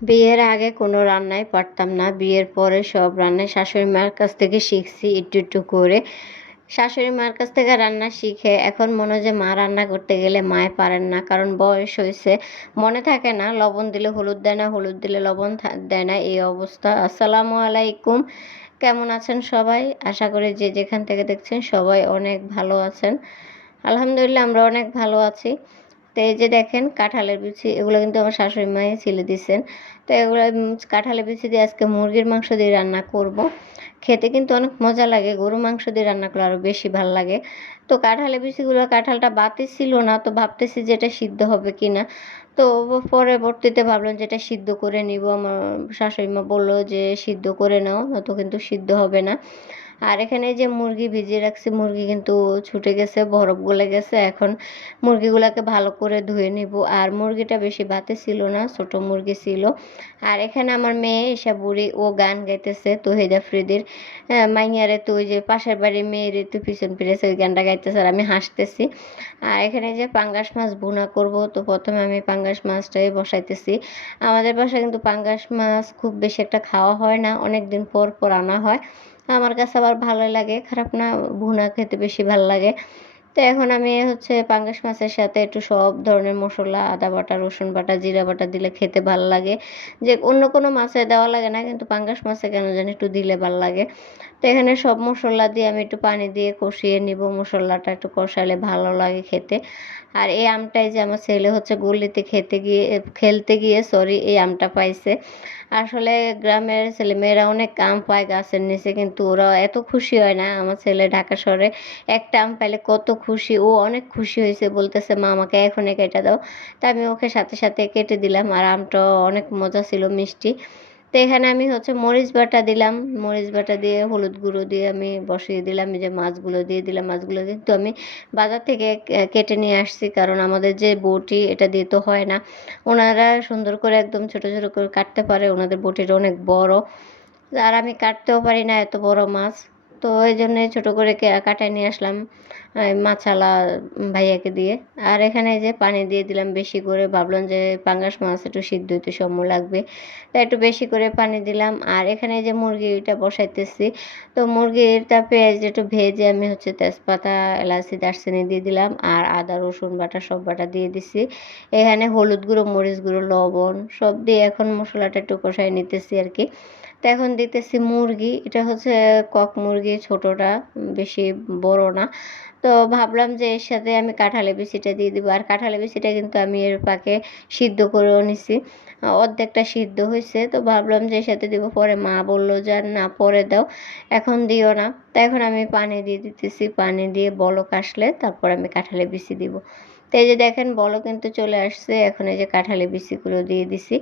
বিয়ের আগে কোনো রান্নাই পারতাম না। বিয়ের পরে সব রান্নাই শাশুড়ি মার কাছ থেকে শিখছি একটু একটু করে। শাশুড়ি মার কাছ থেকে রান্না শিখে এখন মনে হয় যে মা রান্না করতে গেলে মায় পারেন না, কারণ বয়স হয়েছে। মনে থাকে না, লবণ দিলে হলুদ দেয় না, হলুদ দিলে লবণ দেয় না, এই অবস্থা। আসসালামু আলাইকুম। কেমন আছেন সবাই? আশা করি যে যেখান থেকে দেখছেন সবাই অনেক ভালো আছেন। আলহামদুলিল্লাহ, আমরা অনেক ভালো আছি। তো এই যে দেখেন কাঁঠালের বিচি, এগুলো কিন্তু আমার শাশুড়ি মাই ছিলে দিছেন। তো এগুলো কাঁঠালের বিচি দিয়ে আজকে মুরগির মাংস দিয়ে রান্না করব। খেতে কিন্তু অনেক মজা লাগে গরু মাংস দিয়ে রান্না করলে আরও বেশি ভালো লাগে। তো কাঁঠালের বিচিগুলো, কাঁঠালটা বাতি ছিল না, তো ভাবতেছি যে এটা সিদ্ধ হবে কি না তো পরবর্তীতে ভাবলাম যে এটা সিদ্ধ করে নিব। আমার শাশুড়ি মা বলল যে সিদ্ধ করে নাও, নয়তো কিন্তু সিদ্ধ হবে না। আর এখানে যে মুরগি ভিজিয়ে রাখছি, মুরগি কিন্তু ছুটে গেছে বরফ গলে গেছে। এখন মুরগিগুলোকে ভালো করে ধুয়ে নিব। আর মুরগিটা বেশি বাতে ছিল না, ছোট মুরগি ছিল। আর এখানে আমার মেয়ে এসে বুড়ি, ও গান গাইতেছে, তোহিদা ফ্রিদির মাইয়ারে তো ওই যে পাশের বাড়ির মেয়েরে তুই পিছন ফিরেছে ওই গানটা গাইতেছে আর আমি হাসতেছি। আর এখানে যে পাঙ্গাস মাছ ভুনা করব, তো প্রথমে আমি পাঙ্গাস মাছটাই বসাইতেছি। আমাদের বাসায় কিন্তু পাঙ্গাস মাছ খুব বেশি একটা খাওয়া হয় না অনেক দিন পর পর আনা হয়। আমার কাছে আবার ভালো লাগে। খারাপ না ভুনা খেতে বেশি ভালো লাগে। তো এখন আমি হচ্ছে পাঙ্গাস মাছের সাথে একটু সব ধরনের মশলা, আদা বাটা, রসুন বাটা, জিরা বাটা দিলে খেতে ভালো লাগে। যে অন্য কোনো মাছে দেওয়া লাগে না, কিন্তু পাঙ্গাস মাছে কেন জানি একটু দিলে ভালো লাগে। তো এখানে সব মশলা দিয়ে আমি একটু পানি দিয়ে কষিয়ে নিব, মশলাটা একটু কষালে ভালো লাগে খেতে। আর এই আমটাই যে আমার ছেলে হচ্ছে গলিতে খেতে গিয়ে, খেলতে গিয়ে সরি এই আমটা পাইছে। আসলে গ্রামের ছেলেমেয়েরা অনেক আম পায় গাছের নিচে, কিন্তু ওরা এত খুশি হয় না। আমার ছেলে ঢাকা শহরে একটা আম পাইলে কত খুশি, ও অনেক খুশি হয়েছে, বলতেছে, মা, আমাকে এখনই কেটে দাও। তা আমি ওকে সাথে সাথে কেটে দিলাম, আর আমটা অনেক মজা ছিল, মিষ্টি। তো এখানে আমি হচ্ছে মরিচ বাটা দিলাম, মরিচ বাটা দিয়ে হলুদ গুঁড়ো দিয়ে আমি বসিয়ে দিলাম যে মাছগুলো দিয়ে দিলাম, মাছগুলো কিন্তু আমি বাজার থেকে কেটে নিয়ে আসছি, কারণ আমাদের যে বটি, এটা দিয়ে তো হয় না। ওনারা সুন্দর করে একদম ছোট ছোট করে কাটতে পারে, ওনাদের বটিটা অনেক বড়। আর আমি কাটতেও পারি না, এত বড় মাছ। তো এই জন্যে ছোটো করে কাটায় নিয়ে আসলাম। মাছালা ভাইয়াকে দিয়ে। আর এখানে যে পানি দিয়ে দিলাম বেশি করে, ভাবলাম যে পাঙ্গাস মাছ একটু সিদ্ধ হইতে সময় লাগবে। তাই একটু বেশি করে পানি দিলাম। আর এখানে যে মুরগিটা বসাইতেছি। তো মুরগিটা পেঁয়াজ একটু ভেজে আমি হচ্ছে তেজপাতা এলাচি দারচিনি দিয়ে দিলাম। আর আদা, রসুন বাটা সব বাটা দিয়ে দিছি। এখানে হলুদ গুঁড়ো, মরিচ গুঁড়ো, লবণ সব দিয়ে এখন মশলাটা একটু কষাই নিতেছি আর কি তো এখন দিতেছি মুরগি। এটা হচ্ছে কক মুরগি, ছোটোটা, বেশি বড় না। তো ভাবলাম যে এর সাথে আমি কাঁঠালে বিচিটা দিয়ে দিব। আর কাঁঠালে বিচিটা কিন্তু আমি এর পাকে সিদ্ধ করেও নিছি। অর্ধেকটা সিদ্ধ হয়েছে তো ভাবলাম যে এর সাথে দিব। পরে মা বলল যে, আর না, পরে দাও। এখন দিও না। তো এখন আমি পানি দিয়ে দিতেছি। পানি দিয়ে বলক আসলে, তারপর আমি কাঁঠালে বিচি দিব। তো এই যে দেখেন বলো কিন্তু চলে আসছে। এখন এই যে কাঁঠালি বিচিগুলো দিয়ে দিছি।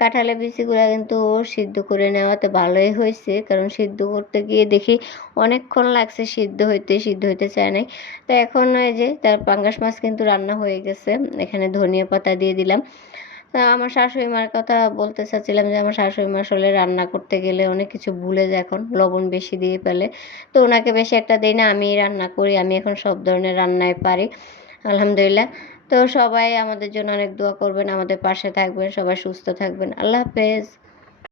কাঁঠালের বিচিগুলো কিন্তু সিদ্ধ করে নেওয়াতে ভালোই হয়েছে। কারণ সিদ্ধ করতে গিয়ে দেখি অনেকক্ষণ লাগছে সিদ্ধ হইতে সিদ্ধ হইতে চায় নাই। তো এখন এই যে তার পাঙ্গাস মাছ কিন্তু রান্না হয়ে গেছে। এখানে ধনিয়া পাতা দিয়ে দিলাম। তা আমার শাশুড়ি মার কথা বলতে চাচ্ছিলাম যে, আমার শাশুড়ি মা আসলে রান্না করতে গেলে অনেক কিছু ভুলে যায় এখন, লবণ বেশি দিয়ে ফেলে। তো ওনাকে বেশি একটা দিই না আমি রান্না করি। আমি এখন সব ধরনের রান্নায় পারি। আলহামদুলিল্লাহ। তো সবাই আমাদের জন্য অনেক দোয়া করবেন, আমাদের পাশে থাকবেন, সবাই সুস্থ থাকবেন। আল্লাহ হাফেজ।